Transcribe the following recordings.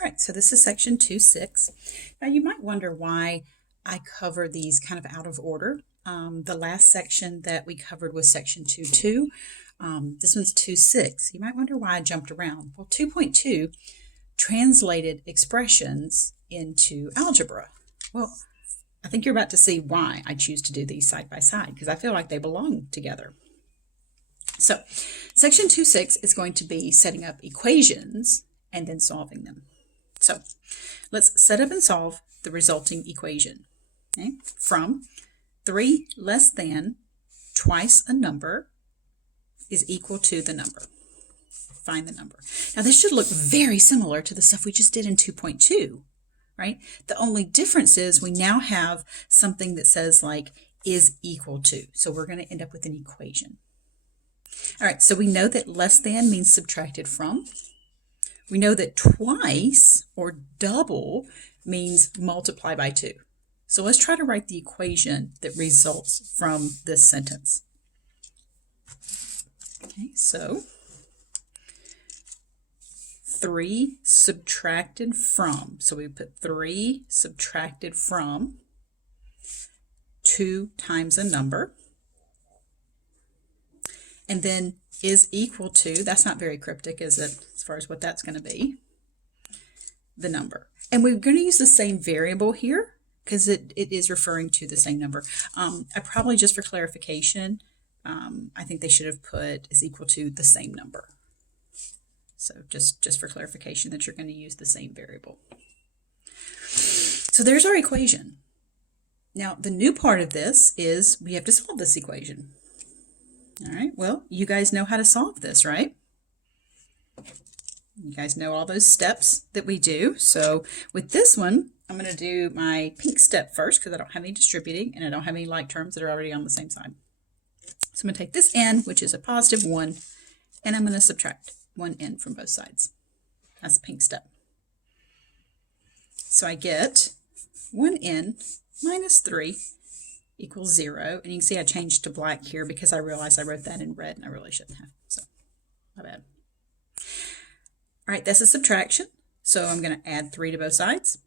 All right, so this is section 2.6. Now you might wonder why I cover these kind of out of order. The last section that we covered was section 2.2. This one's 2.6. You might wonder why I jumped around. Well, 2.2 translated expressions into algebra. Well, I think you're about to see why I choose to do these side by side, because I feel like they belong together. So section 2.6 is going to be setting up equations and then solving them. So let's set up and solve the resulting equation. Okay? From 3 less than twice a number is equal to the number. Find the number. Now this should look very similar to the stuff we just did in 2.2, right? The only difference is we now have something that says like is equal to. So we're going to end up with an equation. All right, so we know that less than means subtracted from. We know that twice or double means multiply by 2. So let's try to write the equation that results from this sentence. Okay, so 3 subtracted from. So we put 3 subtracted from 2 times a number. And then is equal to, that's not very cryptic, is it, as far as what that's going to be, the number. And we're going to use the same variable here because it is referring to the same number. I probably, just for clarification, I think they should have put is equal to the same number. So just for clarification that you're going to use the same variable. So there's our equation. Now, the new part of this is we have to solve this equation. All right, well, you guys know how to solve this, right? You guys know all those steps that we do. So with this one, I'm going to do my pink step first because I don't have any distributing and I don't have any like terms that are already on the same side. So I'm going to take this n, which is a positive 1, and I'm going to subtract 1n from both sides. That's the pink step. So I get 1n minus 3 equals 0. And you can see I changed to black here because I realized I wrote that in red and I really shouldn't have. So, my bad. All right, that's a subtraction. So I'm going to add 3 to both sides.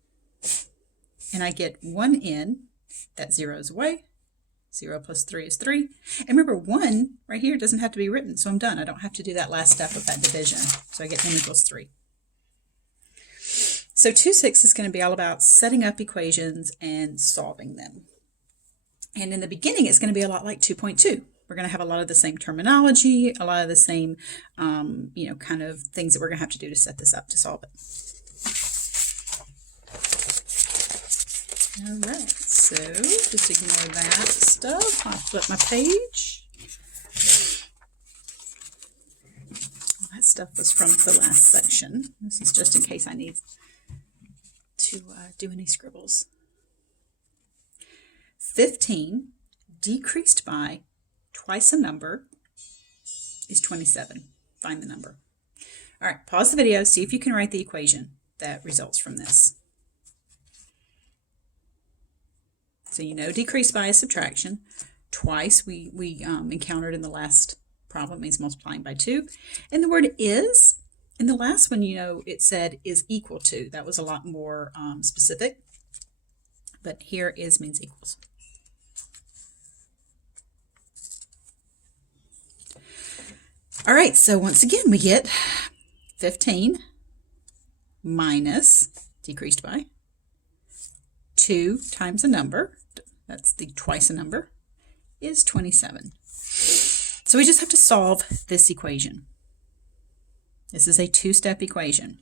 And I get 1n. That 0's away. 0 plus 3 is 3. And remember, 1 right here doesn't have to be written, so I'm done. I don't have to do that last step of that division. So I get n equals 3. So 2.6 is going to be all about setting up equations and solving them. And in the beginning, it's going to be a lot like 2.2. We're going to have a lot of the same terminology, a lot of the same, kind of things that we're going to have to do to set this up to solve it. All right, so just ignore that stuff. I'll flip my page. That stuff was from the last section. This is just in case I need to do any scribbles. 15 decreased by twice a number is 27. Find the number. All right, pause the video, see if you can write the equation that results from this. So you know decrease by is subtraction. Twice we encountered in the last problem means multiplying by 2. And the word is, in the last one, it said is equal to. That was a lot more specific. But here is means equals. All right, so once again, we get 15 minus, decreased by, 2 times a number, that's the twice a number, is 27. So we just have to solve this equation. This is a 2-step equation.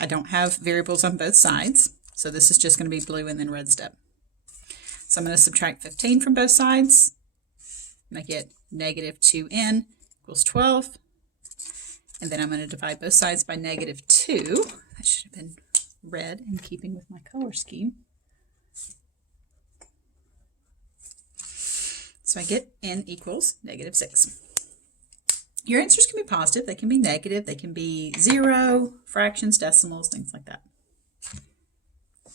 I don't have variables on both sides, so this is just going to be blue and then red step. So I'm going to subtract 15 from both sides, and I get negative 2n equals 12. And then I'm going to divide both sides by negative 2. That should have been red in keeping with my color scheme. So I get n equals negative 6. Your answers can be positive, they can be negative, they can be 0, fractions, decimals, things like that.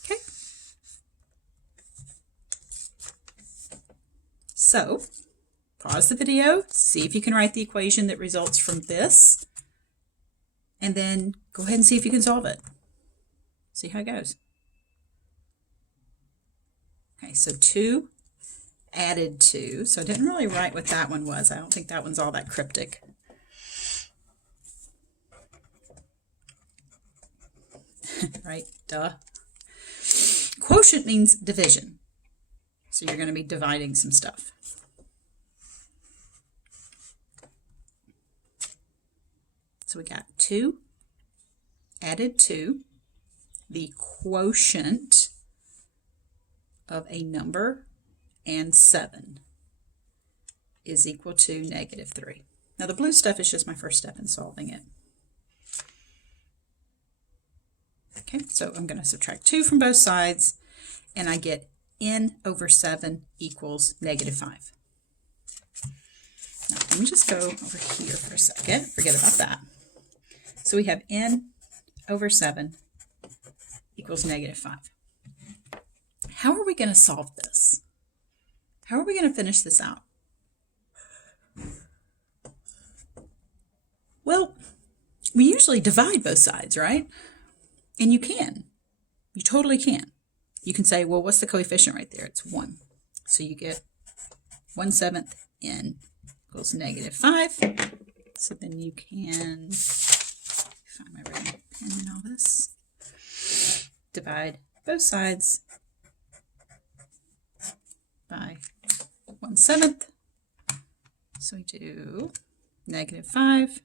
Okay. So pause the video, see if you can write the equation that results from this, and then go ahead and see if you can solve it. See how it goes. Okay, so 2 added 2. So I didn't really write what that one was. I don't think that one's all that cryptic. Right? Duh. Quotient means division. So you're going to be dividing some stuff. So we got 2 added 2. The quotient of a number and 7 is equal to -3. Now the blue stuff is just my first step in solving it. Okay, so I'm going to subtract 2 from both sides, and I get n over 7 equals -5. Now, let me just go over here for a second. Forget about that. So we have n over 7 equals -5. How are we going to solve this? How are we going to finish this out? Well, we usually divide both sides, right? And you can. You totally can. You can say, well, what's the coefficient right there? It's 1. So you get 1/7 n equals -5. So then you can find my red pen and all this. Divide both sides by 1/7. So we do -5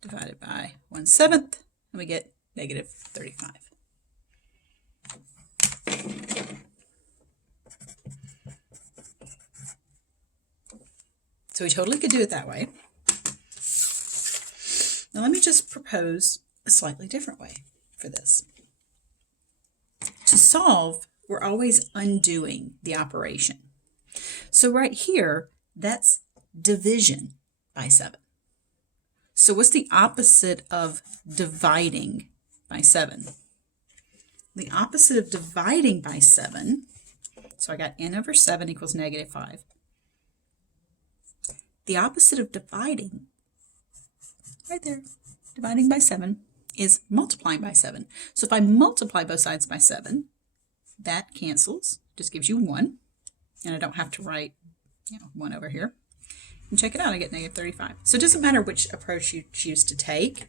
divided by 1/7, and we get -35. So we totally could do it that way. Now let me just propose a slightly different way for this. To solve, we're always undoing the operation. So right here, that's division by 7. So what's the opposite of dividing by 7? The opposite of dividing by 7, so I got n over 7 equals -5. The opposite of dividing, right there, dividing by 7, is multiplying by 7. So if I multiply both sides by 7, that cancels, just gives you 1, and I don't have to write 1 over here. And check it out, I get -35. So it doesn't matter which approach you choose to take,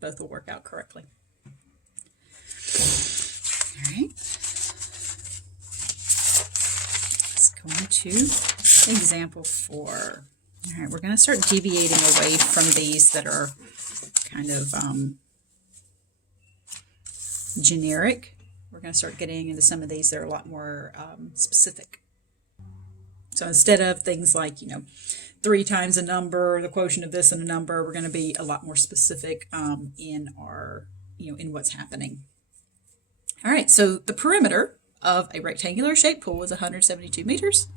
both will work out correctly. All right, let's go into example 4. All right, we're going to start deviating away from these that are kind of generic. We're going to start getting into some of these that are a lot more specific. So instead of things like, 3 times a number, the quotient of this and a number, we're going to be a lot more specific in our, in what's happening. All right, so the perimeter of a rectangular shaped pool is 172 meters.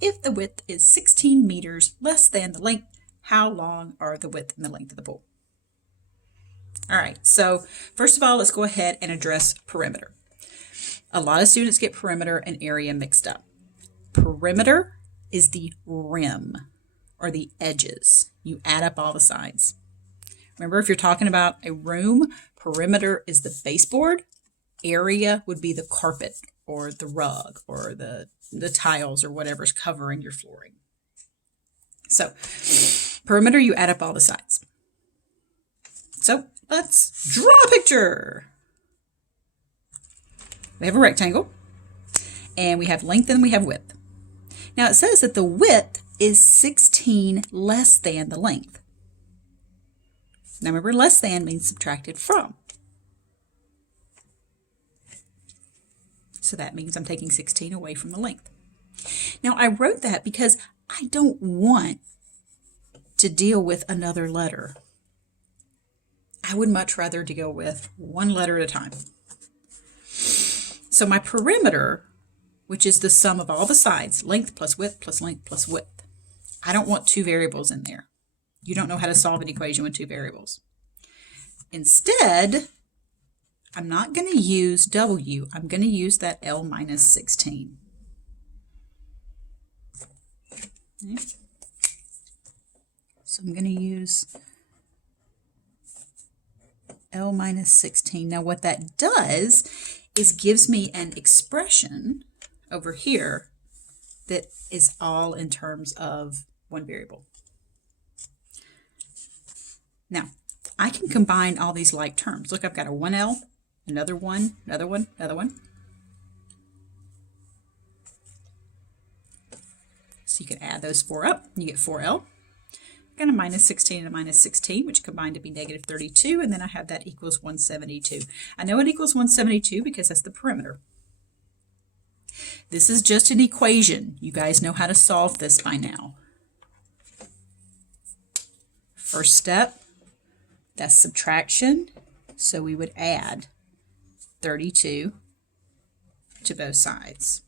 If the width is 16 meters less than the length, how long are the width and the length of the pool? All right, so first of all, let's go ahead and address perimeter. A lot of students get perimeter and area mixed up. Perimeter is the rim or the edges. You add up all the sides. Remember, if you're talking about a room, perimeter is the baseboard. Area would be the carpet or the rug or the tiles or whatever's covering your flooring. So perimeter, you add up all the sides. So let's draw a picture. We have a rectangle, and we have length and we have width. Now it says that the width is 16 less than the length. Now remember, less than means subtracted from. So that means I'm taking 16 away from the length. Now I wrote that because I don't want to deal with another letter. I would much rather deal with one letter at a time. So my perimeter, which is the sum of all the sides, length plus width plus length plus width. I don't want 2 variables in there. You don't know how to solve an equation with 2 variables. Instead, I'm not going to use W. I'm going to use that L minus 16. Okay. So I'm going to use L minus 16. Now what that does is gives me an expression over here that is all in terms of one variable. Now, I can combine all these like terms. Look, I've got a 1L, another one, another one, another one. So you can add those 4 up, and you get 4L. I've got a minus 16 and a minus 16, which combine to be negative 32, and then I have that equals 172. I know it equals 172 because that's the perimeter. This is just an equation. You guys know how to solve this by now. First step, that's subtraction, so we would add 32 to both sides.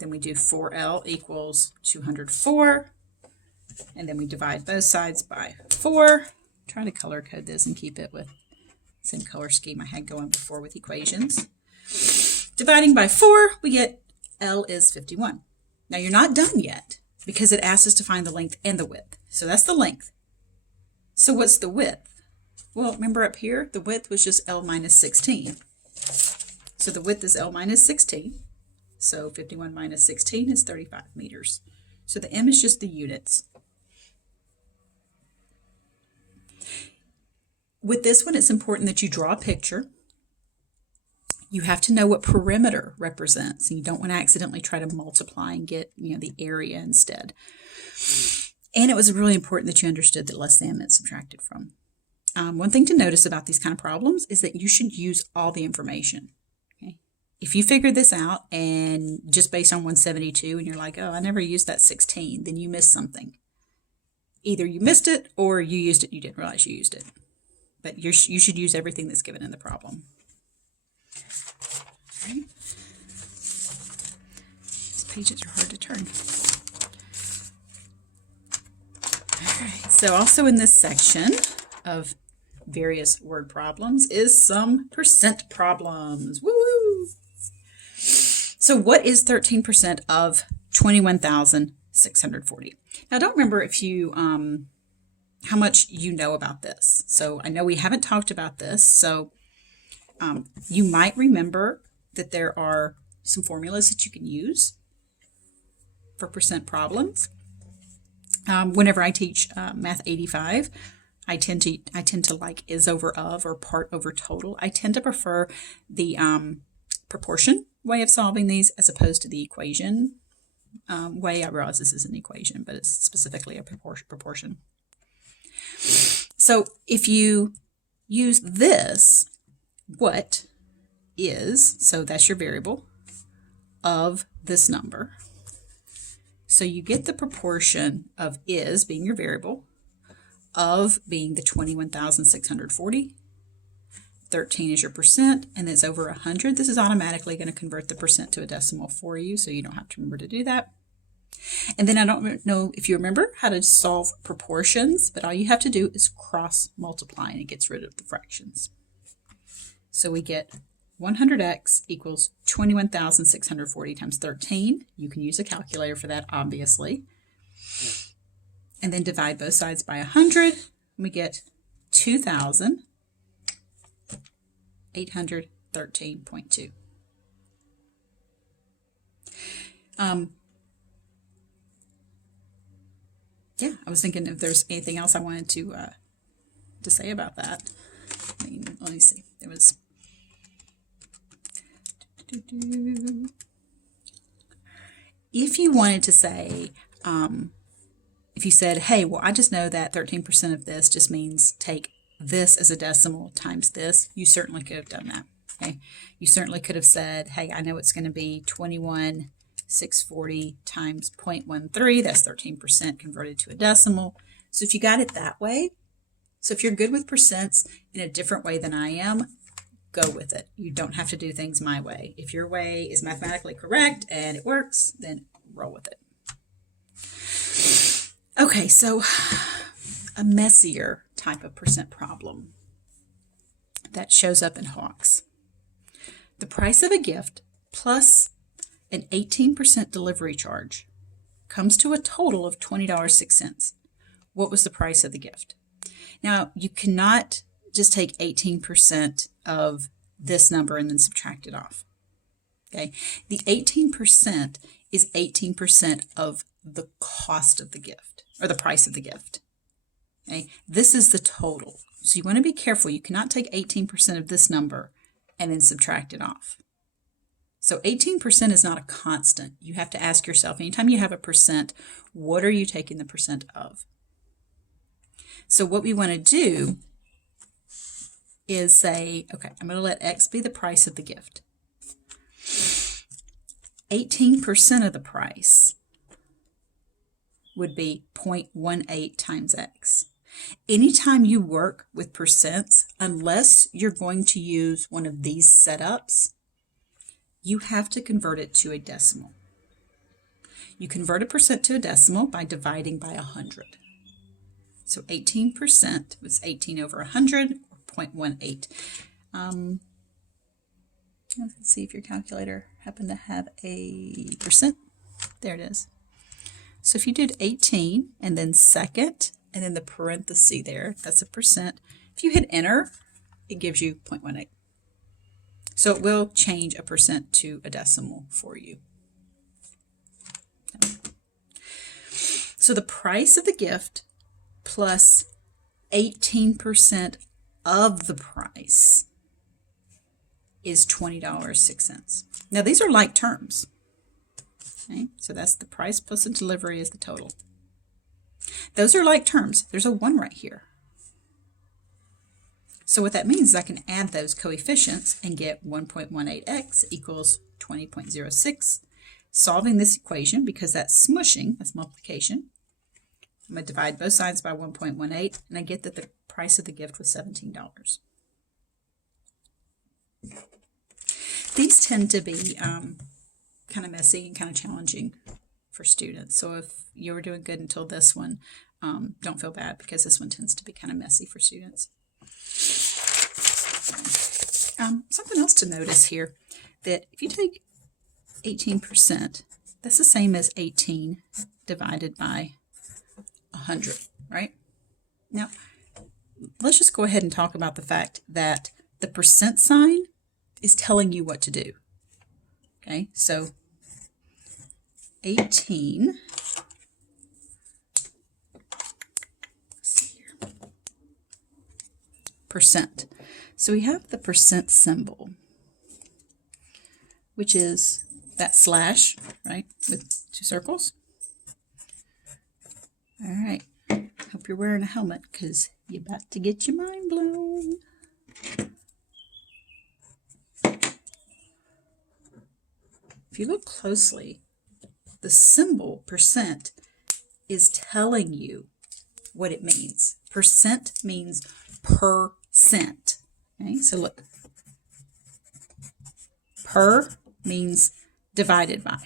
Then we do 4L equals 204, and then we divide both sides by 4. Try to color code this and keep it with the same color scheme I had going before with equations. Dividing by 4, we get L is 51. Now you're not done yet because it asks us to find the length and the width. So that's the length. So what's the width? Well, remember up here, the width was just L minus 16. So the width is L minus 16. So 51 minus 16 is 35 meters. So the M is just the units. With this one, it's important that you draw a picture. You have to know what perimeter represents. You don't want to accidentally try to multiply and get, the area instead. And it was really important that you understood that less than meant subtracted from. One thing to notice about these kind of problems is that you should use all the information. Okay? If you figure this out and just based on 172 and you're like, oh, I never used that 16, then you missed something. Either you missed it or you used it, you didn't realize you used it. But you should use everything that's given in the problem. Okay. These pages are hard to turn. Alright, so also in this section of various word problems is some percent problems. Woo! So what is 13% of 21,640? Now I don't remember if you how much you know about this. So I know we haven't talked about this. So you might remember that there are some formulas that you can use for percent problems. Whenever I teach Math 85, I tend to like is over of or part over total. I tend to prefer the proportion way of solving these as opposed to the equation way. I realize this is an equation, but it's specifically a proportion. So if you use this, what is, so that's your variable, of this number. So you get the proportion of is being your variable, of being the 21,640, 13 is your percent, and it's over 100. This is automatically going to convert the percent to a decimal for you, so you don't have to remember to do that. And then I don't know if you remember how to solve proportions, but all you have to do is cross multiply, and it gets rid of the fractions. So we get 100x equals 21,640 times 13. You can use a calculator for that, obviously. And then divide both sides by 100. We get 2,813.2. Yeah, I was thinking if there's anything else I wanted to say about that. Let me see. There was. If you wanted to say, if you said, hey, well, I just know that 13% of this just means take this as a decimal times this, you certainly could have done that. Okay, you certainly could have said, hey, I know it's going to be 21,640 times 0.13. That's 13% converted to a decimal. So if you got it that way, so if you're good with percents in a different way than I am, go with it. You don't have to do things my way. If your way is mathematically correct and it works, then roll with it. Okay, so a messier type of percent problem that shows up in Hawks. The price of a gift plus an 18% delivery charge comes to a total of $20.06. What was the price of the gift? Now, you cannot just take 18% of this number and then subtract it off. Okay, the 18% is 18% of the cost of the gift, or the price of the gift. Okay, this is the total. So you want to be careful. You cannot take 18% of this number and then subtract it off. So 18% is not a constant. You have to ask yourself, anytime you have a percent, what are you taking the percent of? So what we want to do is say, okay, I'm going to let X be the price of the gift. 18% of the price would be 0.18 times X. Anytime you work with percents, unless you're going to use one of these setups, you have to convert it to a decimal. You convert a percent to a decimal by dividing by 100. So 18% was 18 over 100, or 0.18. Let's see if your calculator happened to have a percent. There it is. So if you did 18 and then second, and then the parenthesis there, that's a percent. If you hit enter, it gives you 0.18. So it will change a percent to a decimal for you. So the price of the gift plus 18% of the price is $20.06. Now these are like terms. Okay, so that's the price plus the delivery is the total. Those are like terms. There's a 1 right here. So what that means is I can add those coefficients and get 1.18x equals 20.06. Solving this equation, because that's smushing, that's multiplication, I'm going to divide both sides by 1.18, and I get that the price of the gift was $17. These tend to be kind of messy and kind of challenging for students. So if you were doing good until this one, don't feel bad, because this one tends to be kind of messy for students. Something else to notice here, that if you take 18%, that's the same as 18 divided by 100, right? Now, let's just go ahead and talk about the fact that the percent sign is telling you what to do. Okay, so 18, percent. So we have the percent symbol, which is that slash, right, with 2 circles. All right, hope you're wearing a helmet, because you're about to get your mind blown. If you look closely, the symbol percent is telling you what it means. Percent means per cent. Okay, so look. Per means divided by.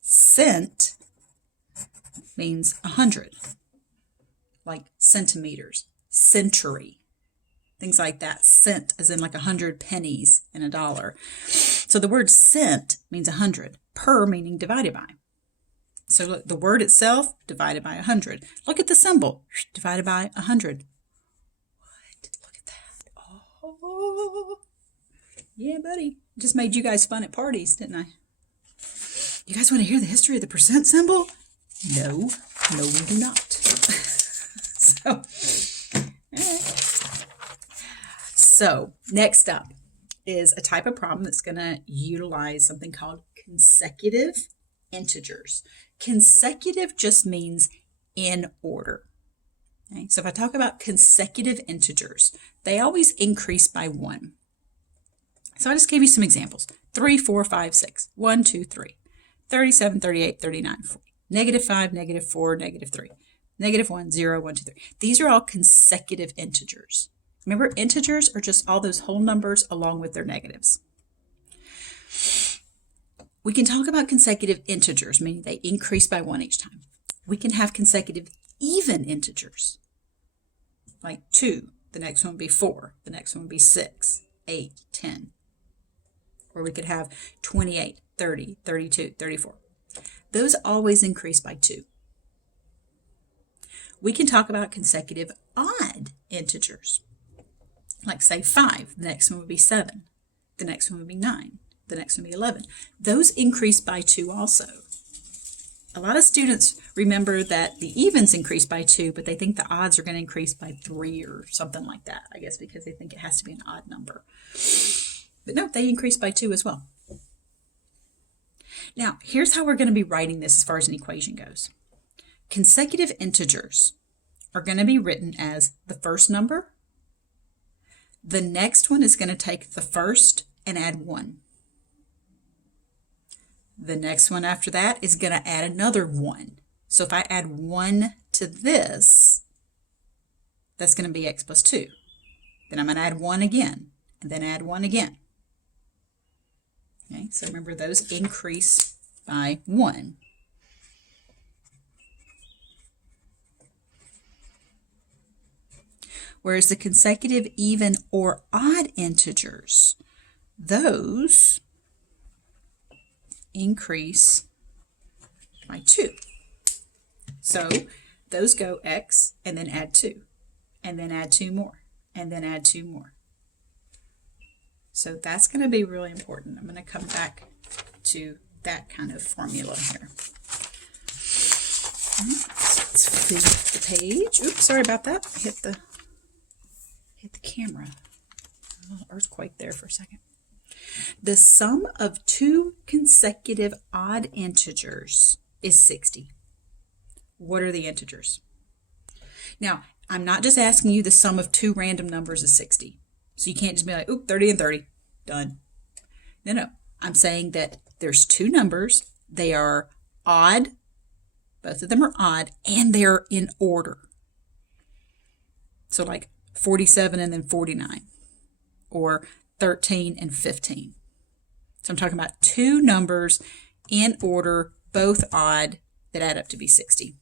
Cent means 100, like centimeters, century, things like that. Cent as in like 100 pennies in a dollar. So the word cent means 100, per meaning divided by. So look, the word itself divided by 100. Look at the symbol, divided by 100. What? Look at that. Oh, yeah, buddy. Just made you guys fun at parties, didn't I? You guys want to hear the history of the percent symbol? No, we do not. So next up is a type of problem that's going to utilize something called consecutive integers. Consecutive just means in order. Okay? So if I talk about consecutive integers, they always increase by 1. So I just gave you some examples. 3, 4, 5, 6. 1, 2, 3. 37, 38, 39, 40. -5, -4, -3. -1, 0, 1, 2, 3. These are all consecutive integers. Remember, integers are just all those whole numbers along with their negatives. We can talk about consecutive integers, meaning they increase by 1 each time. We can have consecutive even integers, like 2. The next one would be 4. The next one would be 6, 8, 10. Or we could have 28, 30, 32, 34. Those always increase by 2. we can talk about consecutive odd integers. Like say 5, the next one would be 7, the next one would be 9, the next one would be 11. Those increase by 2 also. A lot of students remember that the evens increase by 2, but they think the odds are going to increase by 3 or something like that, I guess, because they think it has to be an odd number. But no, they increase by 2 as well. Now, here's how we're going to be writing this as far as an equation goes. Consecutive integers are going to be written as the first number. The next one is going to take the first and add 1. The next one after that is going to add another 1. So if I add 1 to this, that's going to be x plus 2. Then I'm going to add 1 again, and then add 1 again. Okay, so remember those increase by 1. Whereas the consecutive even or odd integers, those increase by 2. So those go x and then add 2, and then add 2 more, and then add 2 more. So that's going to be really important. I'm going to come back to that kind of formula here. Let's flip the page. Oops, sorry about that. Hit the camera. A little earthquake there for a second. The sum of 2 consecutive odd integers is 60. What are the integers? Now, I'm not just asking you the sum of 2 random numbers is 60. So you can't just be like, oop, 30 and 30, done. No. I'm saying that there's 2 numbers. They are odd. Both of them are odd, and they're in order. So like 47 and then 49, or 13 and 15. So I'm talking about 2 numbers in order, both odd, that add up to be 60.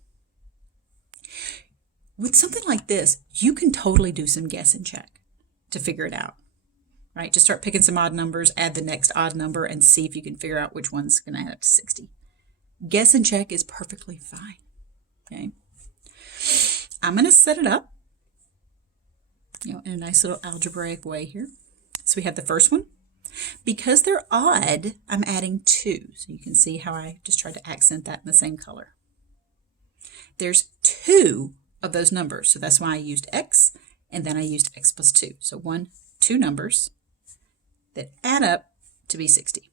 With something like this, you can totally do some guess and check to figure it out, right? Just start picking some odd numbers, add the next odd number, and see if you can figure out which one's going to add up to 60. Guess and check is perfectly fine, okay? I'm going to set it up, in a nice little algebraic way here. So we have the first one. Because they're odd, I'm adding 2. So you can see how I just tried to accent that in the same color. There's 2 of those numbers, so that's why I used x, and then I used x plus 2. So 2 numbers that add up to be 60.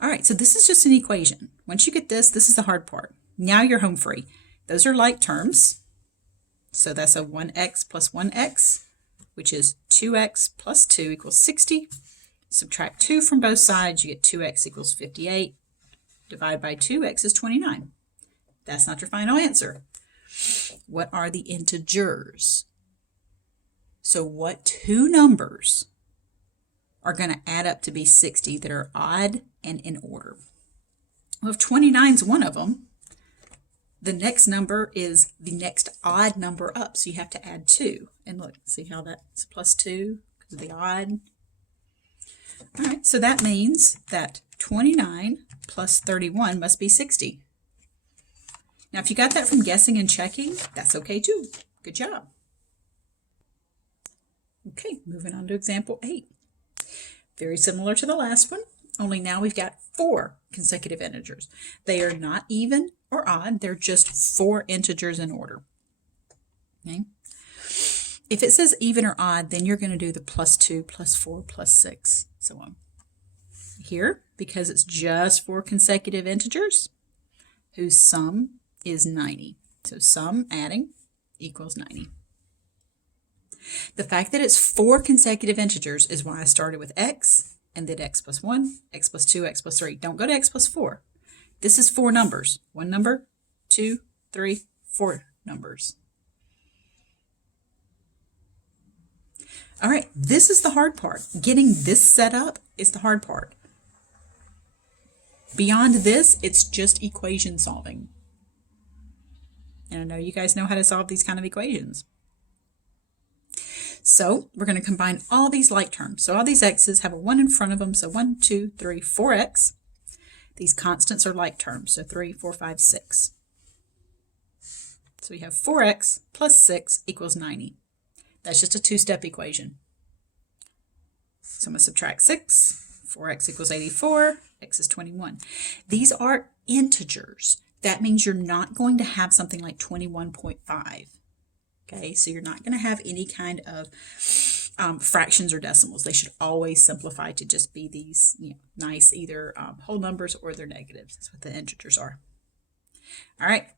All right, so this is just an equation. Once you get this is the hard part. Now you're home free. Those are like terms. So that's a 1x plus 1x, which is 2x plus 2 equals 60. Subtract 2 from both sides, you get 2x equals 58. Divide by 2x is 29. That's not your final answer. What are the integers? So what 2 numbers are going to add up to be 60 that are odd and in order? Well, if 29 is one of them, the next number is the next odd number up, so you have to add 2. And look, see how that's plus 2 because of the odd? All right, so that means that 29 plus 31 must be 60. Now, if you got that from guessing and checking, that's okay too. Good job. Okay, moving on to example 8. Very similar to the last one, only now we've got 4 consecutive integers. They are not even or odd, they're just 4 integers in order. Okay? If it says even or odd, then you're going to do the plus 2, plus 4, plus 6, so on. Here, because it's just 4 consecutive integers, whose sum is 90. So sum adding equals 90. The fact that it's 4 consecutive integers is why I started with x and did x plus 1, x plus 2, x plus 3. Don't go to x plus 4. This is 4 numbers. 1 number, 2, 3, 4 numbers. All right, this is the hard part. Getting this set up is the hard part. Beyond this, it's just equation solving. And I know you guys know how to solve these kind of equations. So we're going to combine all these like terms. So all these x's have a 1 in front of them. So 1, 2, 3, 4x. These constants are like terms. So 3, 4, 5, 6. So we have 4x plus 6 equals 90. That's just a two-step equation. So I'm going to subtract 6. 4x equals 84. X is 21. These are integers. That means you're not going to have something like 21.5. Okay, so you're not going to have any kind of fractions or decimals. They should always simplify to just be these nice either whole numbers or their negatives. That's what the integers are. All right,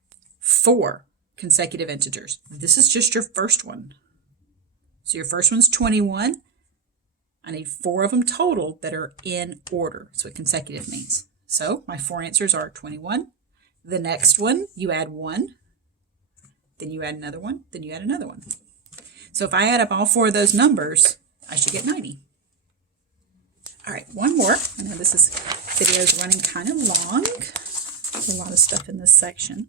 4 consecutive integers. This is just your first one. So your first one's 21. I need 4 of them total that are in order. That's what consecutive means. So my 4 answers are 21. The next one, you add 1. Then you add another one. Then you add another one. So if I add up all 4 of those numbers, I should get 90. All right, one more. I know this video is running kind of long. There's a lot of stuff in this section.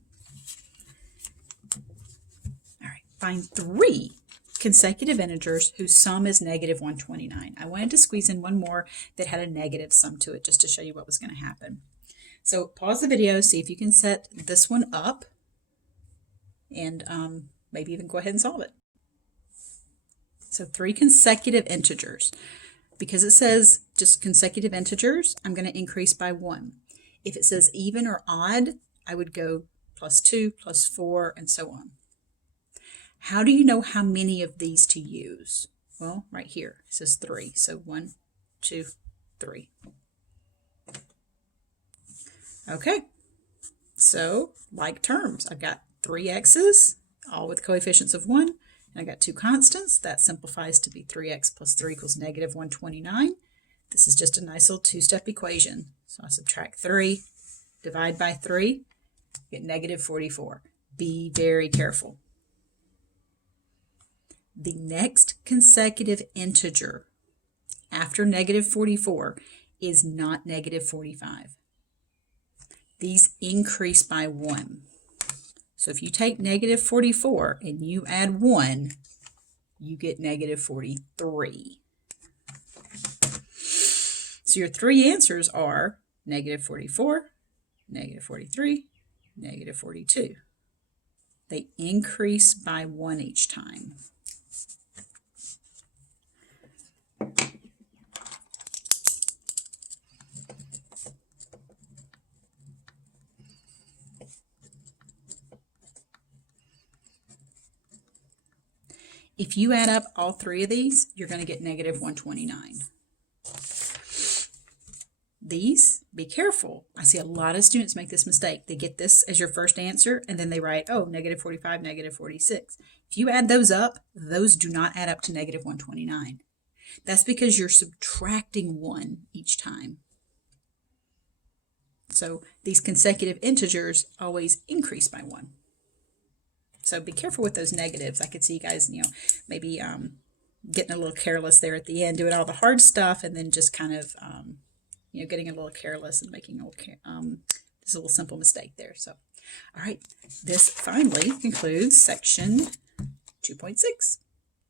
All right, find 3 consecutive integers whose sum is negative 129. I wanted to squeeze in one more that had a negative sum to it just to show you what was going to happen. So pause the video, see if you can set this one up, and maybe even go ahead and solve it. So 3 consecutive integers. Because it says just consecutive integers, I'm going to increase by 1. If it says even or odd, I would go +2, +4, and so on. How do you know how many of these to use? Well, right here, it says 3. So 1, 2, 3. Okay, so like terms, I've got 3 x's, all with coefficients of 1, and I got 2 constants. That simplifies to be 3x plus 3 equals negative 129. This is just a nice little two-step equation. So I subtract 3, divide by 3, get negative 44. Be very careful. The next consecutive integer after negative 44 is not negative 45. These increase by 1. So if you take negative 44 and you add 1, you get negative 43. So your 3 answers are negative 44, negative 43, negative 42. They increase by 1 each time. If you add up all 3 of these, you're going to get negative 129. These, be careful. I see a lot of students make this mistake. They get this as your first answer, and then they write, oh, negative 45, negative 46. If you add those up, those do not add up to negative 129. That's because you're subtracting 1 each time. So these consecutive integers always increase by 1. So be careful with those negatives. I could see you guys, maybe getting a little careless there at the end, doing all the hard stuff, and then just kind of, getting a little careless and making just a little simple mistake there. So, all right, this finally concludes section 2.6.